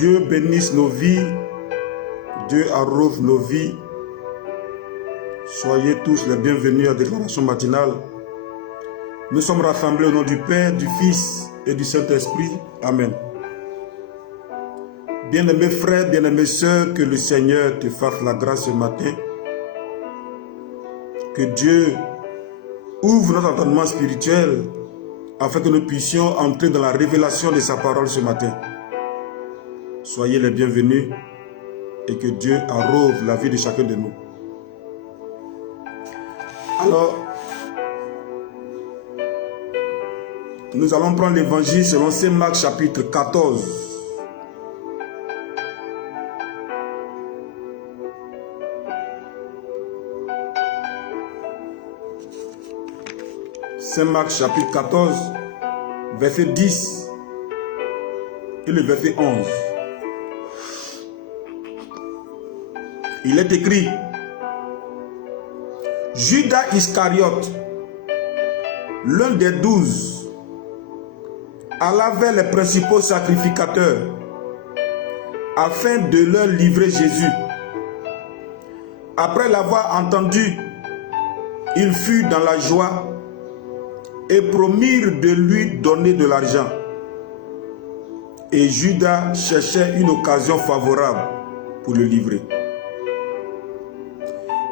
Dieu bénisse nos vies, Dieu arrose nos vies. Soyez tous les bienvenus à Déclaration matinale. Nous sommes rassemblés au nom du Père, du Fils et du Saint-Esprit. Amen. Bien-aimés frères, bien-aimées sœurs, que le Seigneur te fasse la grâce ce matin. Que Dieu ouvre notre entendement spirituel afin que nous puissions entrer dans la révélation de sa parole ce matin. Soyez les bienvenus et que Dieu arrose la vie de chacun de nous. Alors, nous allons prendre l'évangile selon Saint Marc chapitre 14. Saint Marc chapitre 14, verset 10 et le verset 11. Il est écrit: Judas Iscariote, l'un des 12, alla vers les principaux sacrificateurs afin de leur livrer Jésus. Après l'avoir entendu, il fut dans la joie et promirent de lui donner de l'argent. Et Judas cherchait une occasion favorable pour le livrer.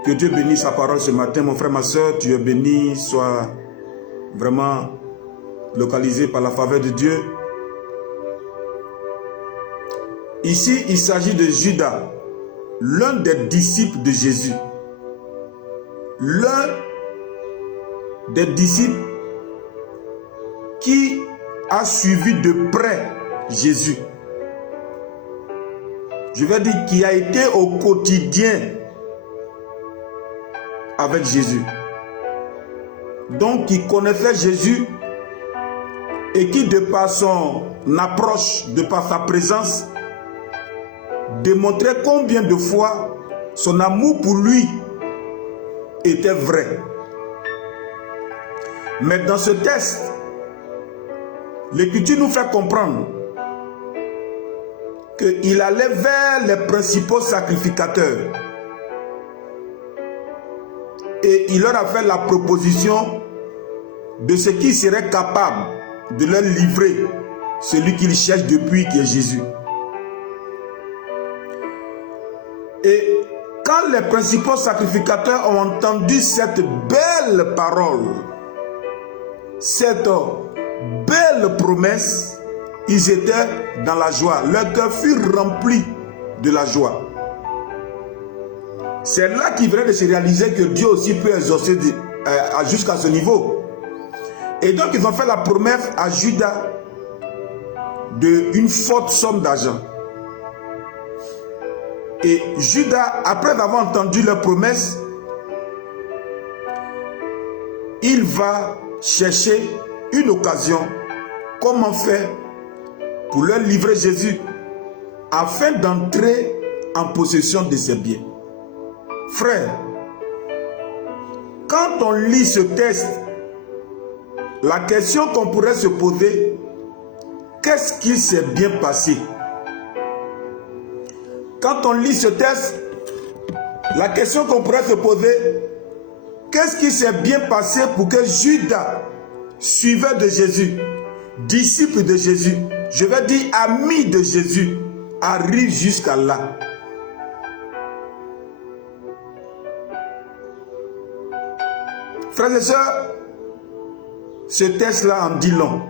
Que Dieu bénisse sa parole ce matin. Mon frère, ma soeur, tu es béni, sois vraiment localisé par la faveur de Dieu. Ici, il s'agit de Judas, l'un des disciples de Jésus. L'un des disciples qui a suivi de près Jésus. Je vais dire qui a été au quotidien avec Jésus. Donc qui connaissait Jésus et qui de par son approche, de par sa présence, démontrait combien de fois son amour pour lui était vrai. Mais dans ce texte, l'Écriture nous fait comprendre qu'il allait vers les principaux sacrificateurs et il leur a fait la proposition de ce qui serait capable de leur livrer celui qu'ils cherchent depuis, qui est Jésus. Et quand les principaux sacrificateurs ont entendu cette belle parole, cette belle promesse, ils étaient dans la joie. Leur cœur fut rempli de la joie. C'est là qu'ils venaient de se réaliser que Dieu aussi peut exaucer jusqu'à ce niveau. Et donc ils ont fait la promesse à Judas d'une forte somme d'argent. Et Judas, après avoir entendu leur promesse, il va chercher une occasion, comment faire pour leur livrer Jésus afin d'entrer en possession de ses biens. Frère, quand on lit ce texte, la question qu'on pourrait se poser, qu'est-ce qui s'est bien passé? Quand on lit ce texte, la question qu'on pourrait se poser, qu'est-ce qui s'est bien passé pour que Judas, suiveur de Jésus, disciple de Jésus, je vais dire ami de Jésus, arrive jusqu'à là? Frères et sœurs, ce texte-là en dit long.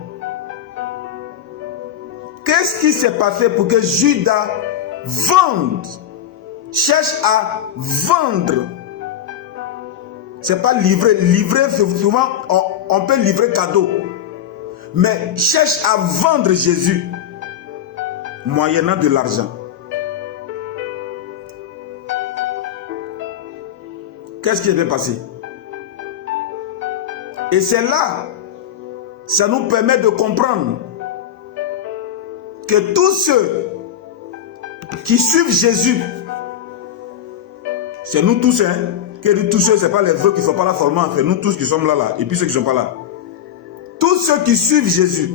Qu'est-ce qui s'est passé pour que Judas vende, cherche à vendre? C'est pas livrer. Livrer, souvent, on peut livrer cadeau. Mais cherche à vendre Jésus, moyennant de l'argent. Qu'est-ce qui est bien passé? Et c'est là, ça nous permet de comprendre que tous ceux qui suivent Jésus, c'est nous tous, hein. Que tous ceux, ce n'est pas les autres qui ne sont pas là seulement, c'est nous tous qui sommes là, et puis ceux qui ne sont pas là. Tous ceux qui suivent Jésus,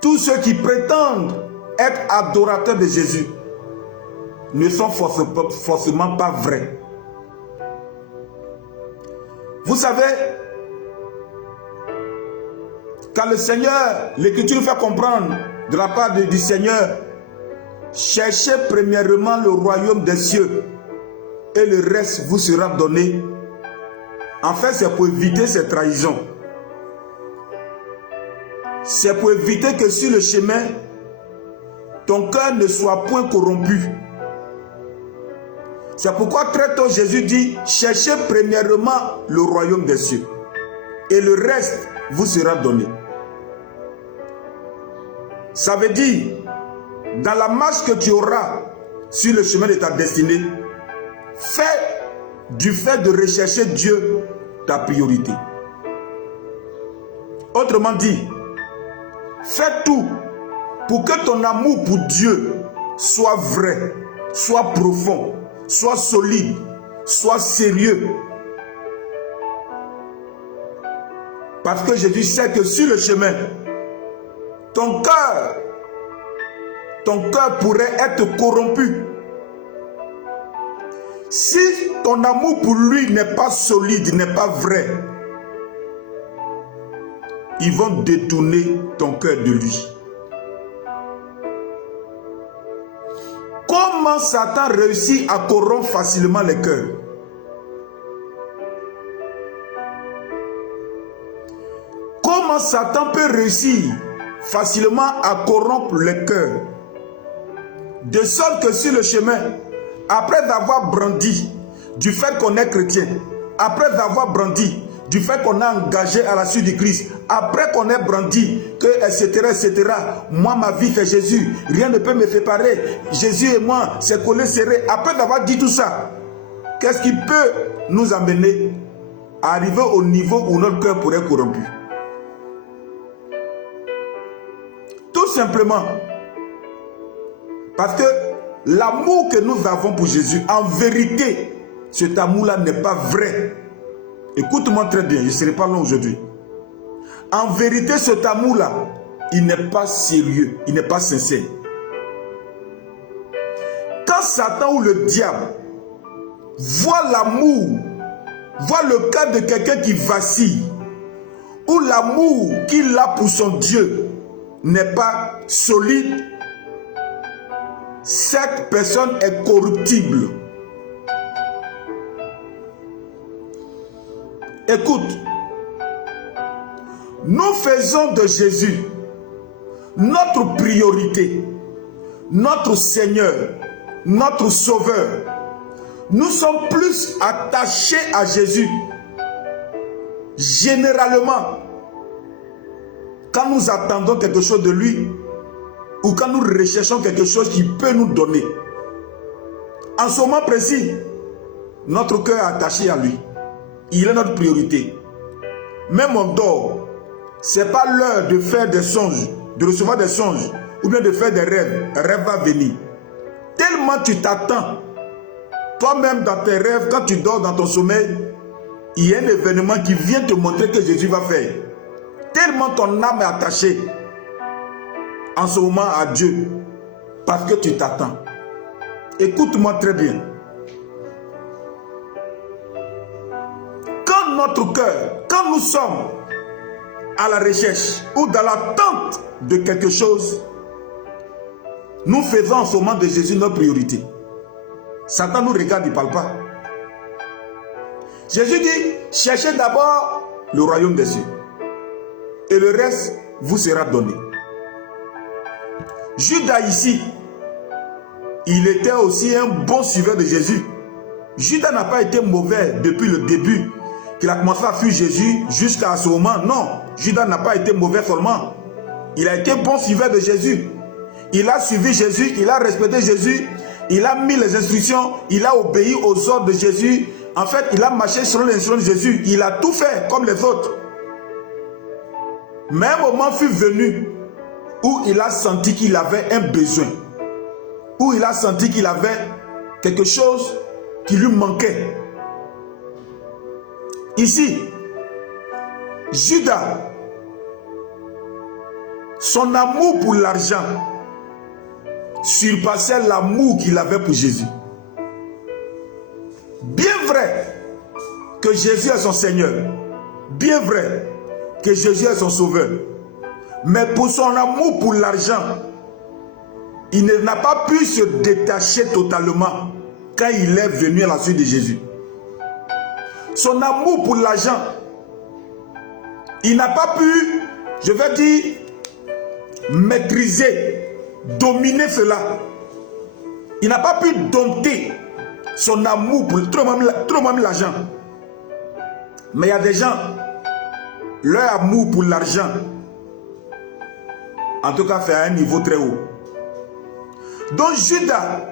tous ceux qui prétendent être adorateurs de Jésus ne sont forcément pas vrais. Vous savez, quand le Seigneur, l'Écriture nous fait comprendre de la part du Seigneur, cherchez premièrement le royaume des cieux et le reste vous sera donné. En fait, c'est pour éviter ces trahisons. C'est pour éviter que sur le chemin, ton cœur ne soit point corrompu. C'est pourquoi très tôt Jésus dit, cherchez premièrement le royaume des cieux et le reste vous sera donné. Ça veut dire, dans la marche que tu auras sur le chemin de ta destinée, fais du fait de rechercher Dieu ta priorité. Autrement dit, fais tout pour que ton amour pour Dieu soit vrai, soit profond, soit solide, soit sérieux. Parce que Jésus sait que sur le chemin, ton cœur pourrait être corrompu. Si ton amour pour lui n'est pas solide, n'est pas vrai, ils vont détourner ton cœur de lui. Comment Satan réussit à corrompre facilement les cœurs? Comment Satan peut réussir facilement à corrompre les cœurs? De sorte que sur le chemin, après avoir brandi du fait qu'on est chrétien, après avoir brandi du fait qu'on a engagé à la suite du Christ, après qu'on ait brandi que etc., moi ma vie c'est Jésus, rien ne peut me séparer, Jésus et moi c'est collé serré, après avoir dit tout ça, qu'est-ce qui peut nous amener à arriver au niveau où notre cœur pourrait être corrompu? Tout simplement parce que l'amour que nous avons pour Jésus, en vérité, cet amour-là n'est pas vrai. Écoute-moi très bien, je ne serai pas long aujourd'hui. En vérité, cet amour-là, il n'est pas sérieux, il n'est pas sincère. Quand Satan ou le diable voit l'amour, voit le cas de quelqu'un qui vacille, ou l'amour qu'il a pour son Dieu n'est pas solide, cette personne est corruptible. Écoute, nous faisons de Jésus notre priorité, notre Seigneur, notre Sauveur. Nous sommes plus attachés à Jésus. Généralement, quand nous attendons quelque chose de lui, ou quand nous recherchons quelque chose qui peut nous donner, en ce moment précis, notre cœur est attaché à lui. Il est notre priorité. Même on dort, ce n'est pas l'heure de faire des songes, de recevoir des songes, ou bien de faire des rêves. Un rêve va venir. Tellement tu t'attends, toi-même dans tes rêves, quand tu dors dans ton sommeil, il y a un événement qui vient te montrer que Jésus va faire. Tellement ton âme est attachée en ce moment à Dieu, parce que tu t'attends. Écoute-moi très bien. Quand notre cœur, quand nous sommes à la recherche ou dans l'attente de quelque chose, nous faisons en ce moment de Jésus notre priorité. Satan nous regarde, il ne parle pas. Jésus dit, cherchez d'abord le royaume des cieux et le reste vous sera donné. Judas ici, il était aussi un bon suiveur de Jésus. Judas n'a pas été mauvais depuis le début qu'il a commencé à fuir Jésus jusqu'à ce moment. Non, Judas n'a pas été mauvais seulement. Il a été bon suiveur de Jésus. Il a suivi Jésus, il a respecté Jésus, il a mis les instructions, il a obéi aux ordres de Jésus. En fait, il a marché selon les instructions de Jésus. Il a tout fait comme les autres. Mais un moment fut venu où il a senti qu'il avait un besoin, où il a senti qu'il avait quelque chose qui lui manquait. Ici, Judas, son amour pour l'argent surpassait l'amour qu'il avait pour Jésus. Bien vrai que Jésus est son Seigneur, bien vrai que Jésus est son Sauveur, mais pour son amour pour l'argent, il n'a pas pu se détacher totalement quand il est venu à la suite de Jésus. Son amour pour l'argent, il n'a pas pu, je vais dire, maîtriser, dominer cela. Il n'a pas pu dompter son amour pour trop même l'argent. Mais il y a des gens, leur amour pour l'argent, en tout cas, fait à un niveau très haut. Donc Judas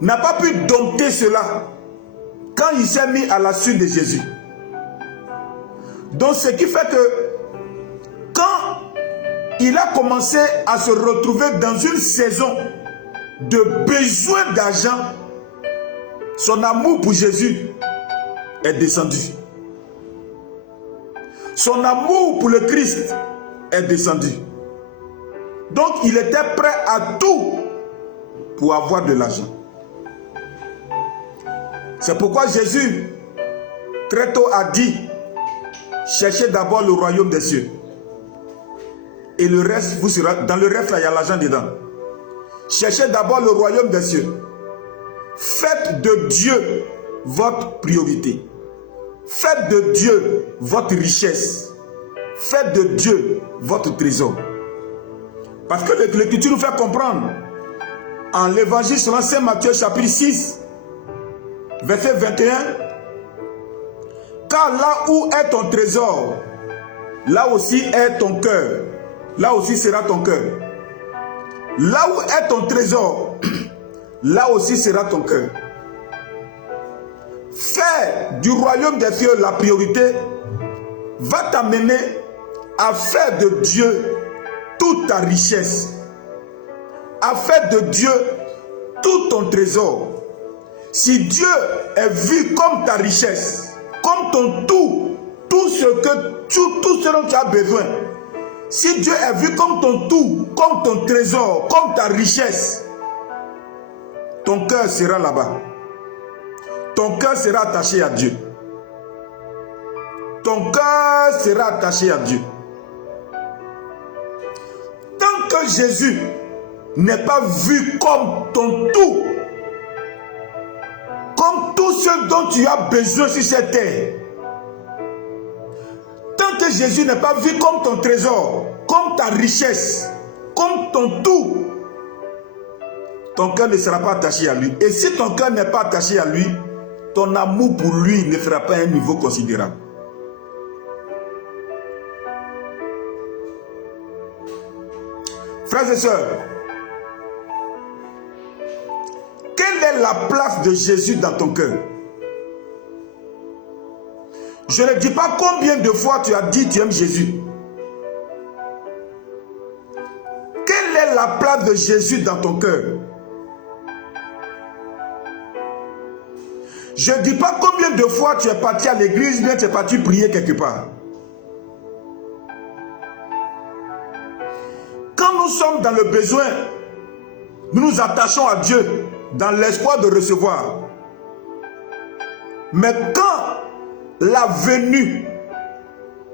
n'a pas pu dompter cela quand il s'est mis à la suite de Jésus. Donc ce qui fait que quand il a commencé à se retrouver dans une saison de besoin d'argent, son amour pour Jésus est descendu. Son amour pour le Christ est descendu. Donc il était prêt à tout pour avoir de l'argent. C'est pourquoi Jésus très tôt a dit: cherchez d'abord le royaume des cieux. Et le reste vous sera. Dans le reste, là, il y a l'argent dedans. Cherchez d'abord le royaume des cieux. Faites de Dieu votre priorité. Faites de Dieu votre richesse. Faites de Dieu votre trésor. Parce que l'Écriture nous fait comprendre en l'évangile selon Saint Matthieu chapitre 6, verset 21, car là où est ton trésor, là aussi est ton cœur. Là aussi sera ton cœur. Là où est ton trésor, là aussi sera ton cœur. Faire du royaume des cieux la priorité va t'amener à faire de Dieu toute ta richesse, à faire de Dieu tout ton trésor. Si Dieu est vu comme ta richesse, comme ton tout ce dont tu as besoin, si Dieu est vu comme ton tout, comme ton trésor, comme ta richesse, ton cœur sera là-bas. Ton cœur sera attaché à Dieu. Ton cœur sera attaché à Dieu. Tant que Jésus n'est pas vu comme ton tout, comme tout ce dont tu as besoin sur cette terre, tant que Jésus n'est pas vu comme ton trésor, comme ta richesse, comme ton tout, ton cœur ne sera pas attaché à lui. Et si ton cœur n'est pas attaché à lui, ton amour pour lui ne fera pas un niveau considérable. Frères et sœurs, quelle est la place de Jésus dans ton cœur? Je ne dis pas combien de fois tu as dit tu aimes Jésus. Quelle est la place de Jésus dans ton cœur? Je ne dis pas combien de fois tu es parti à l'église, bien tu es parti prier quelque part. Quand nous sommes dans le besoin, nous nous attachons à Dieu dans l'espoir de recevoir. Mais quand la venue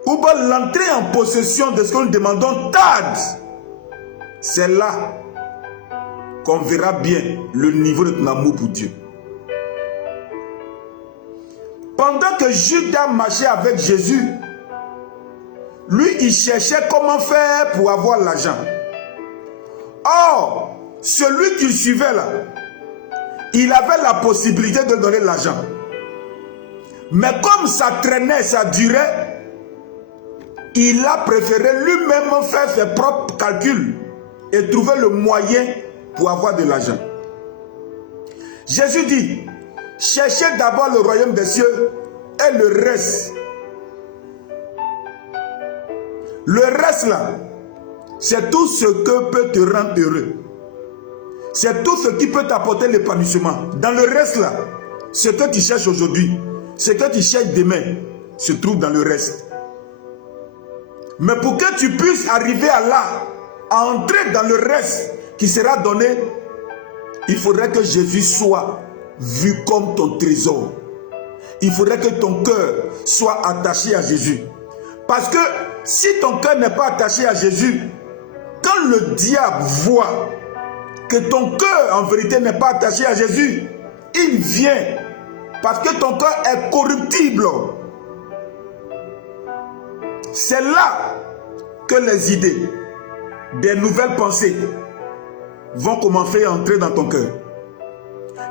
ou l'entrée en possession de ce que nous demandons tarde, c'est là qu'on verra bien le niveau de ton amour pour Dieu. Pendant que Judas marchait avec Jésus, lui, il cherchait comment faire pour avoir l'argent. Or, celui qu'il suivait là, il avait la possibilité de donner l'argent. Mais comme ça traînait, ça durait, il a préféré lui-même faire ses propres calculs et trouver le moyen pour avoir de l'argent. Jésus dit: cherchez d'abord le royaume des cieux et le reste. Le reste là, c'est tout ce que peut te rendre heureux. C'est tout ce qui peut t'apporter l'épanouissement. Dans le reste là, ce que tu cherches aujourd'hui, ce que tu cherches demain, se trouve dans le reste. Mais pour que tu puisses arriver à là, à entrer dans le reste qui sera donné, il faudrait que Jésus soit vu comme ton trésor. Il faudrait que ton cœur soit attaché à Jésus. Parce que si ton cœur n'est pas attaché à Jésus, quand le diable voit que ton cœur en vérité n'est pas attaché à Jésus, il vient parce que ton cœur est corruptible. C'est là que les idées, des nouvelles pensées vont commencer à entrer dans ton cœur.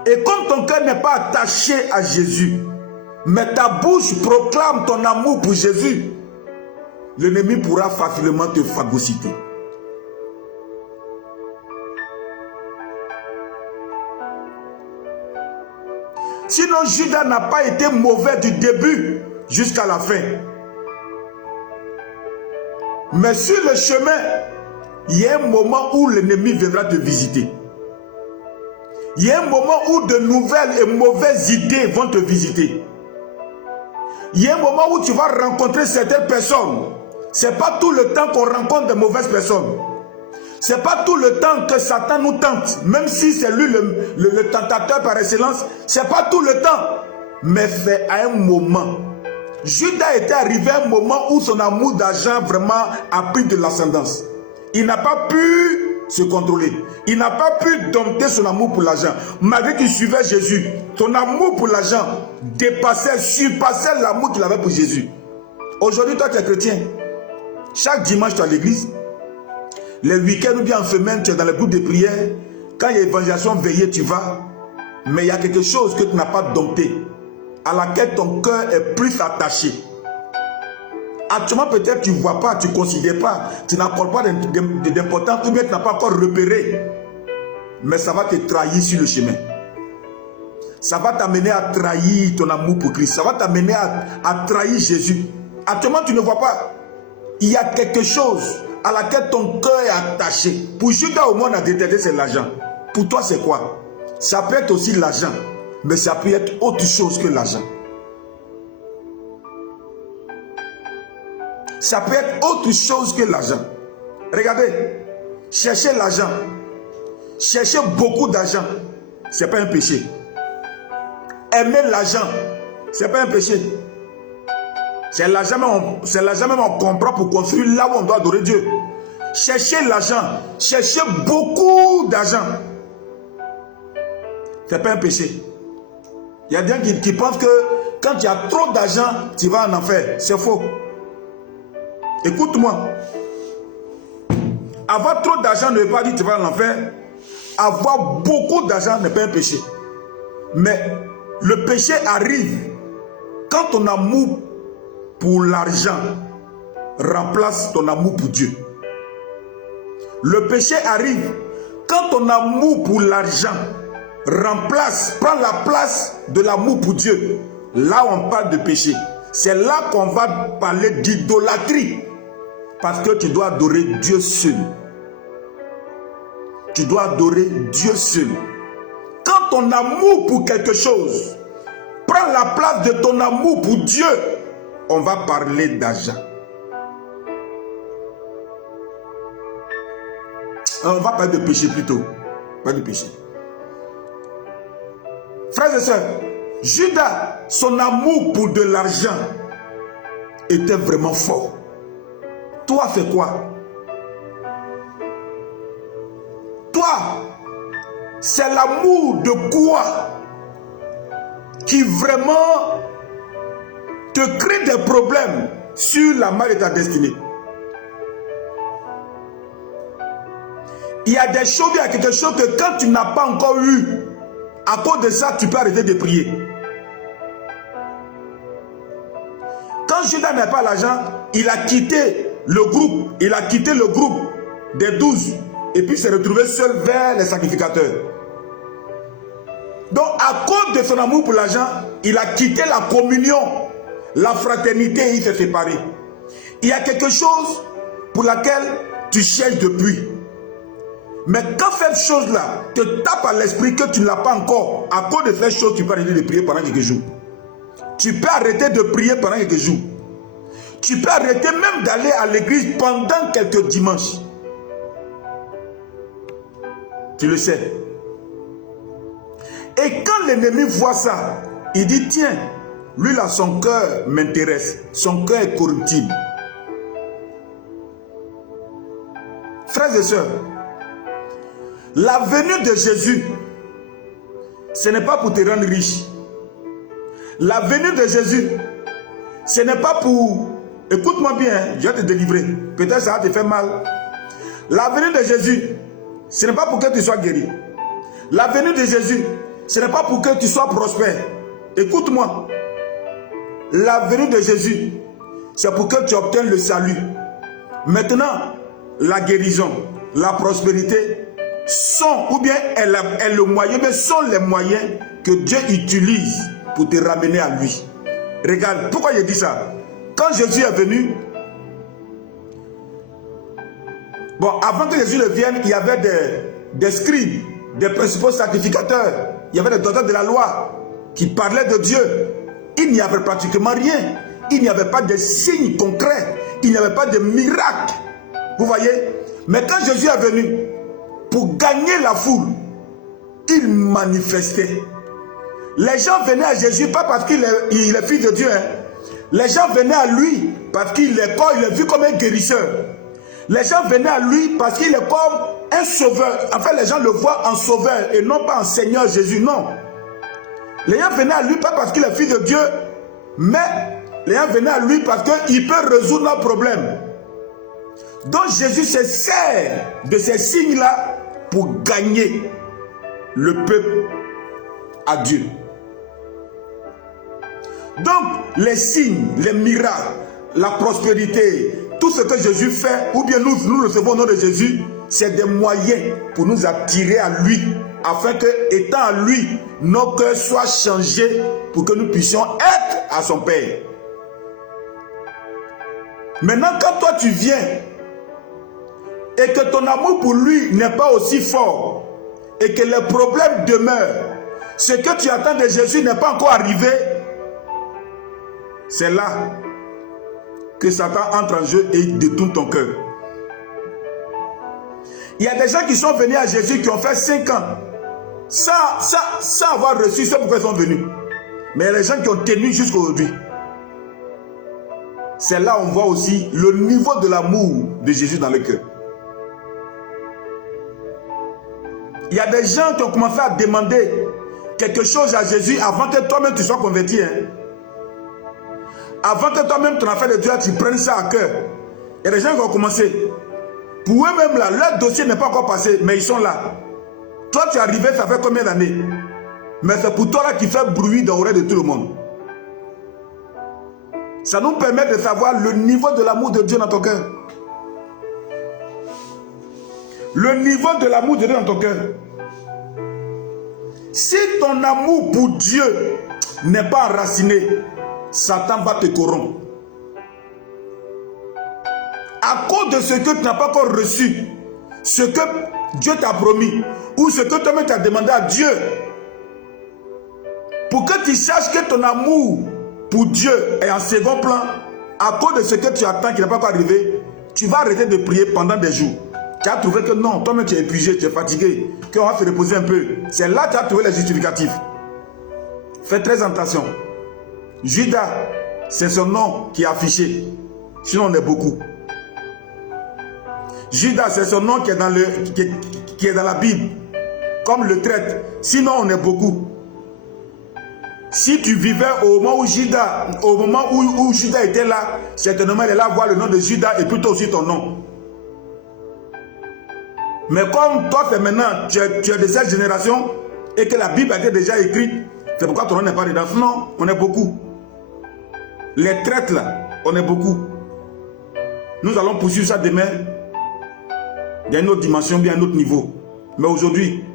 Et comme ton cœur n'est pas attaché à Jésus, mais ta bouche proclame ton amour pour Jésus, l'ennemi pourra facilement te phagocyter. Sinon, Judas n'a pas été mauvais du début jusqu'à la fin. Mais sur le chemin, il y a un moment où l'ennemi viendra te visiter. Il y a un moment où de nouvelles et mauvaises idées vont te visiter. Il y a un moment où tu vas rencontrer certaines personnes. Ce n'est pas tout le temps qu'on rencontre de mauvaises personnes. Ce n'est pas tout le temps que Satan nous tente. Même si c'est lui le tentateur par excellence. Ce n'est pas tout le temps. Mais c'est à un moment. Judas était arrivé à un moment où son amour d'argent vraiment a pris de l'ascendance. Il n'a pas pu se contrôler. Il n'a pas pu dompter son amour pour l'argent. Malgré qu'il suivait Jésus, son amour pour l'argent dépassait, surpassait l'amour qu'il avait pour Jésus. Aujourd'hui, toi, tu es chrétien. Chaque dimanche, tu es à l'église. Les week-ends ou bien en semaine, tu es dans les groupes de prière. Quand il y a évangélisation veillée, tu vas. Mais il y a quelque chose que tu n'as pas dompté, à laquelle ton cœur est plus attaché. Actuellement, peut-être tu ne vois pas, tu ne considères pas, tu n'accordes pas d'importance, ou bien tu n'as pas encore repéré. Mais ça va te trahir sur le chemin. Ça va t'amener à trahir ton amour pour Christ. Ça va t'amener à trahir Jésus. Actuellement, tu ne vois pas. Il y a quelque chose à laquelle ton cœur est attaché. Pour Judas, au monde, à détecter, c'est l'argent. Pour toi, c'est quoi? Ça peut être aussi l'argent, mais ça peut être autre chose que l'argent. Ça peut être autre chose que l'argent. Regardez, chercher l'argent, chercher beaucoup d'argent, ce n'est pas un péché. Aimer l'argent, ce n'est pas un péché. C'est l'argent même on comprend pour construire là où on doit adorer Dieu. Chercher l'argent, chercher beaucoup d'argent, ce n'est pas un péché. Il y a des gens qui pensent que quand tu as trop d'argent, tu vas en enfer. C'est faux. Écoute-moi. Avoir trop d'argent ne veut pas dire que tu vas en enfer. Avoir beaucoup d'argent n'est pas un péché. Mais le péché arrive quand ton amour pour l'argent remplace ton amour pour Dieu. Le péché arrive quand ton amour pour l'argent prend la place de l'amour pour Dieu. Là on parle de péché. C'est là qu'on va parler d'idolâtrie. Parce que tu dois adorer Dieu seul. Tu dois adorer Dieu seul. Quand ton amour pour quelque chose prend la place de ton amour pour Dieu, on va parler d'argent. On va parler de péché plutôt. Pas de péché. Frères et sœurs, Judas, son amour pour de l'argent était vraiment fort. Toi, c'est quoi? Toi, c'est l'amour de quoi qui vraiment te crée des problèmes sur la main de ta destinée. Il y a des choses, il y a quelque chose que quand tu n'as pas encore eu, à cause de ça, tu peux arrêter de prier. Quand Judas n'a pas l'argent, il a quitté le groupe des 12 et puis s'est retrouvé seul vers les sacrificateurs. Donc à cause de son amour pour l'argent, il a quitté la communion, la fraternité et il s'est séparé. Il y a quelque chose pour laquelle tu cherches depuis. Mais quand cette chose-là te tape à l'esprit que tu ne l'as pas encore, à cause de cette chose, tu peux arrêter de prier pendant quelques jours. Tu peux arrêter de prier pendant quelques jours. Tu peux arrêter même d'aller à l'église pendant quelques dimanches. Tu le sais. Et quand l'ennemi voit ça, il dit, tiens, lui là, son cœur m'intéresse. Son cœur est corruptible. Frères et sœurs, la venue de Jésus, ce n'est pas pour te rendre riche. La venue de Jésus, ce n'est pas pour... Écoute-moi bien, je vais te délivrer. Peut-être ça va te faire mal. La venue de Jésus, ce n'est pas pour que tu sois guéri. La venue de Jésus, ce n'est pas pour que tu sois prospère. Écoute-moi. La venue de Jésus, c'est pour que tu obtiennes le salut. Maintenant, la guérison, la prospérité sont, ou bien est le moyen, mais sont les moyens que Dieu utilise pour te ramener à lui. Regarde, pourquoi je dis ça? Quand Jésus est venu, bon, avant que Jésus ne vienne, il y avait des scribes, des principaux sacrificateurs, il y avait des docteurs de la loi qui parlaient de Dieu. Il n'y avait pratiquement rien. Il n'y avait pas de signes concrets. Il n'y avait pas de miracles. Vous voyez? Mais quand Jésus est venu, pour gagner la foule, il manifestait. Les gens venaient à Jésus, pas parce qu'il est fils de Dieu. Hein. Les gens venaient à lui parce qu'il est vu comme un guérisseur. Les gens venaient à lui parce qu'il est comme un sauveur. En fait, les gens le voient en sauveur et non pas en Seigneur Jésus. Non. Les gens venaient à lui pas parce qu'il est fils de Dieu, mais les gens venaient à lui parce qu'il peut résoudre leurs problèmes. Donc Jésus se sert de ces signes-là pour gagner le peuple à Dieu. Donc les signes, les miracles, la prospérité, tout ce que Jésus fait, ou bien nous recevons au nom de Jésus, c'est des moyens pour nous attirer à lui, afin que, étant à lui, nos cœurs soient changés pour que nous puissions être à son Père. Maintenant, quand toi tu viens et que ton amour pour lui n'est pas aussi fort et que les problèmes demeurent, ce que tu attends de Jésus n'est pas encore arrivé, c'est là que Satan entre en jeu et détourne ton cœur. Il y a des gens qui sont venus à Jésus qui ont fait 5 ans sans avoir reçu ce pourquoi ils sont venus. Mais il y a des gens qui ont tenu jusqu'à aujourd'hui. C'est là où on voit aussi le niveau de l'amour de Jésus dans le cœur. Il y a des gens qui ont commencé à demander quelque chose à Jésus avant que toi-même tu sois converti. Hein? Avant que toi-même ton affaire de Dieu, tu prennes ça à cœur. Il y a des gens qui ont commencé. Pour eux-mêmes là, leur dossier n'est pas encore passé, mais ils sont là. Toi tu es arrivé, ça fait combien d'années? Mais c'est pour toi là qui fait bruit dans l'oreille de tout le monde. Ça nous permet de savoir le niveau de l'amour de Dieu dans ton cœur. Le niveau de l'amour de Dieu dans ton cœur. Si ton amour pour Dieu n'est pas enraciné, Satan va te corrompre. À cause de ce que tu n'as pas encore reçu, ce que Dieu t'a promis, ou ce que toi-même t'as demandé à Dieu, pour que tu saches que ton amour pour Dieu est en second plan, à cause de ce que tu attends qui n'est pas encore arrivé, tu vas arrêter de prier pendant des jours. Tu as trouvé que non, toi-même tu es épuisé, tu es fatigué, qu'on va se reposer un peu. C'est là que tu as trouvé les justificatifs. Fais très attention. Judas, c'est son nom qui est affiché. Sinon on est beaucoup. Judas, c'est son nom qui est dans la Bible. Comme le traite. Sinon on est beaucoup. Si tu vivais au moment où Judas était là, certainement il est là voir le nom de Judas et plutôt aussi ton nom. Mais comme toi c'est maintenant, tu es de cette génération et que la Bible a été déjà écrite, c'est pourquoi ton nom n'est pas dedans. Non, on est beaucoup. Les traites là, on est beaucoup. Nous allons poursuivre ça demain. Il y a une autre dimension, bien un autre niveau. Mais aujourd'hui,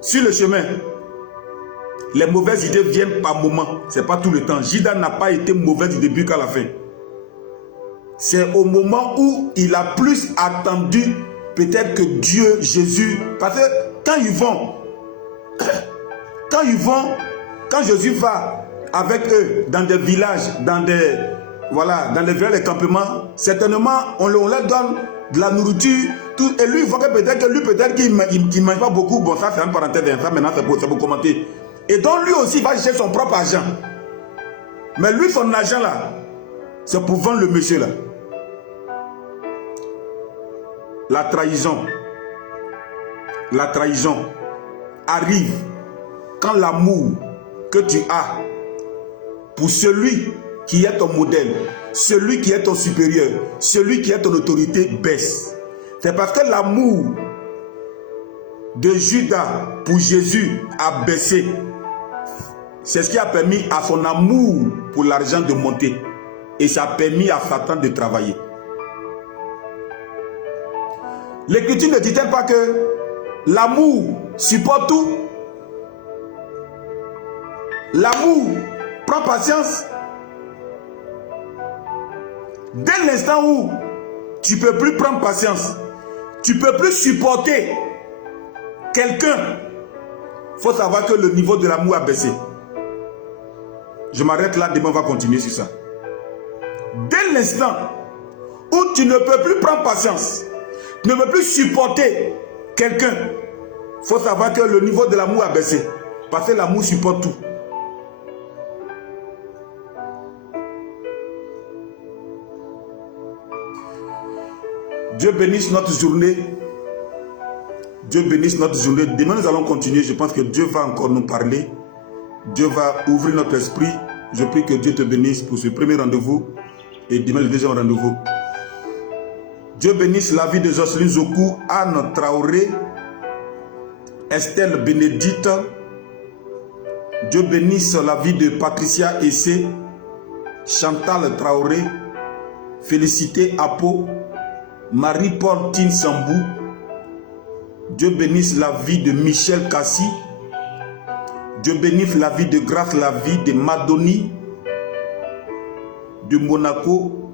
sur le chemin, les mauvaises idées viennent par moment. Ce n'est pas tout le temps. Judas n'a pas été mauvais du début qu'à la fin. C'est au moment où il a plus attendu peut-être que Dieu, Jésus. Parce que quand Jésus va avec eux dans des villages, dans voilà, dans les villages, les campements, certainement, on leur donne de la nourriture, tout, et lui, il voit que peut-être qu'il ne mange pas beaucoup. Bon, ça, c'est une parenthèse, ça, maintenant, c'est pour commenter. Et donc, lui aussi, il va chercher son propre argent. Mais lui, son argent, là, c'est pour vendre le monsieur, là. La trahison arrive quand l'amour que tu as pour celui qui est ton modèle, celui qui est ton supérieur, celui qui est ton autorité baisse. C'est parce que l'amour de Judas pour Jésus a baissé. C'est ce qui a permis à son amour pour l'argent de monter. Et ça a permis à Satan de travailler. L'Écriture ne dit-elle pas que l'amour supporte tout? L'amour prend patience. Dès l'instant où tu ne peux plus prendre patience, tu ne peux plus supporter quelqu'un, il faut savoir que le niveau de l'amour a baissé. Je m'arrête là, demain on va continuer sur ça. Dès l'instant où tu ne peux plus prendre patience, tu ne peux plus supporter quelqu'un, il faut savoir que le niveau de l'amour a baissé. Parce que l'amour supporte tout. Dieu bénisse notre journée. Dieu bénisse notre journée. Demain, nous allons continuer. Je pense que Dieu va encore nous parler. Dieu va ouvrir notre esprit. Je prie que Dieu te bénisse pour ce premier rendez-vous. Et demain, le deuxième rendez-vous. Dieu bénisse la vie de Jocelyne Zokou, Anne Traoré, Estelle Bénédicte. Dieu bénisse la vie de Patricia Essé, Chantal Traoré, Félicité Apo, Marie-Paul Tin Sambou. Dieu bénisse la vie de Michel Kassi. Dieu bénisse la vie de Grâce, la vie de Madoni de Monaco.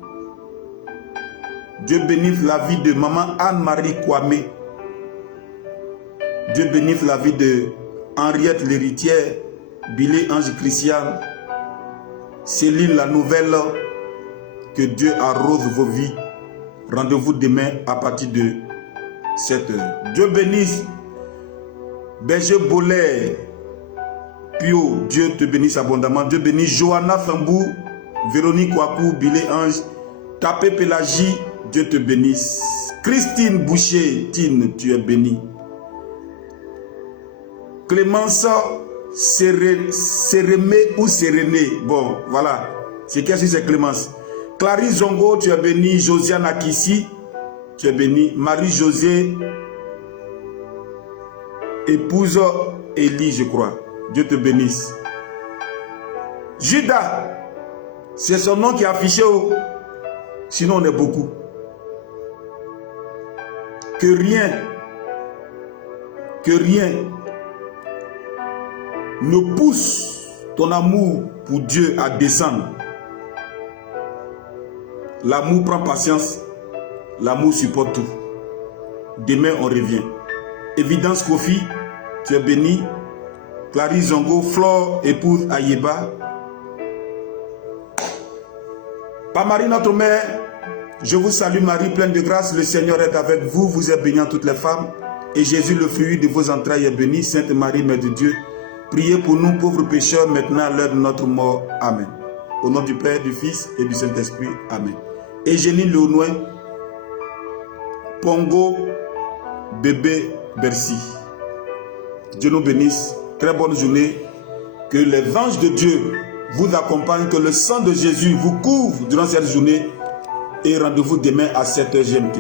Dieu bénisse la vie de maman Anne-Marie Kwame. Dieu bénisse la vie de Henriette l'héritière, Billy Ange Christian, Céline la nouvelle. Que Dieu arrose vos vies. Rendez-vous demain à partir de 7 h. Dieu bénisse Berger Boller Pio, Dieu te bénisse abondamment. Dieu bénisse Johanna Sambou, Véronique Wakou, Billy Ange, Tapé Pélagie, Dieu te bénisse. Christine Boucher, Tine, tu es bénie. Clémence Sérémé ou Séréné, bon, voilà. C'est qu'est-ce que c'est Clémence? Clarisse Zongo, tu es bénie. Josiane Akissi, tu es bénie. Marie-Josée, épouse Élie, je crois. Dieu te bénisse. Judas, c'est son nom qui est affiché. Sinon, on est beaucoup. Que rien ne pousse ton amour pour Dieu à descendre. L'amour prend patience, l'amour supporte tout. Demain, on revient. Évidence Kofi, tu es béni. Clarisse Zongo, Flore, épouse Ayeba. Par Marie, notre mère, je vous salue Marie, pleine de grâce. Le Seigneur est avec vous. Vous êtes bénie en toutes les femmes. Et Jésus, le fruit de vos entrailles, est béni. Sainte Marie, Mère de Dieu, priez pour nous, pauvres pécheurs, maintenant à l'heure de notre mort. Amen. Au nom du Père, du Fils et du Saint-Esprit. Amen. Eugénie Léonouin, Pongo, bébé Bercy. Dieu nous bénisse. Très bonne journée. Que les anges de Dieu vous accompagnent. Que le sang de Jésus vous couvre durant cette journée. Et rendez-vous demain à 7 h GMT.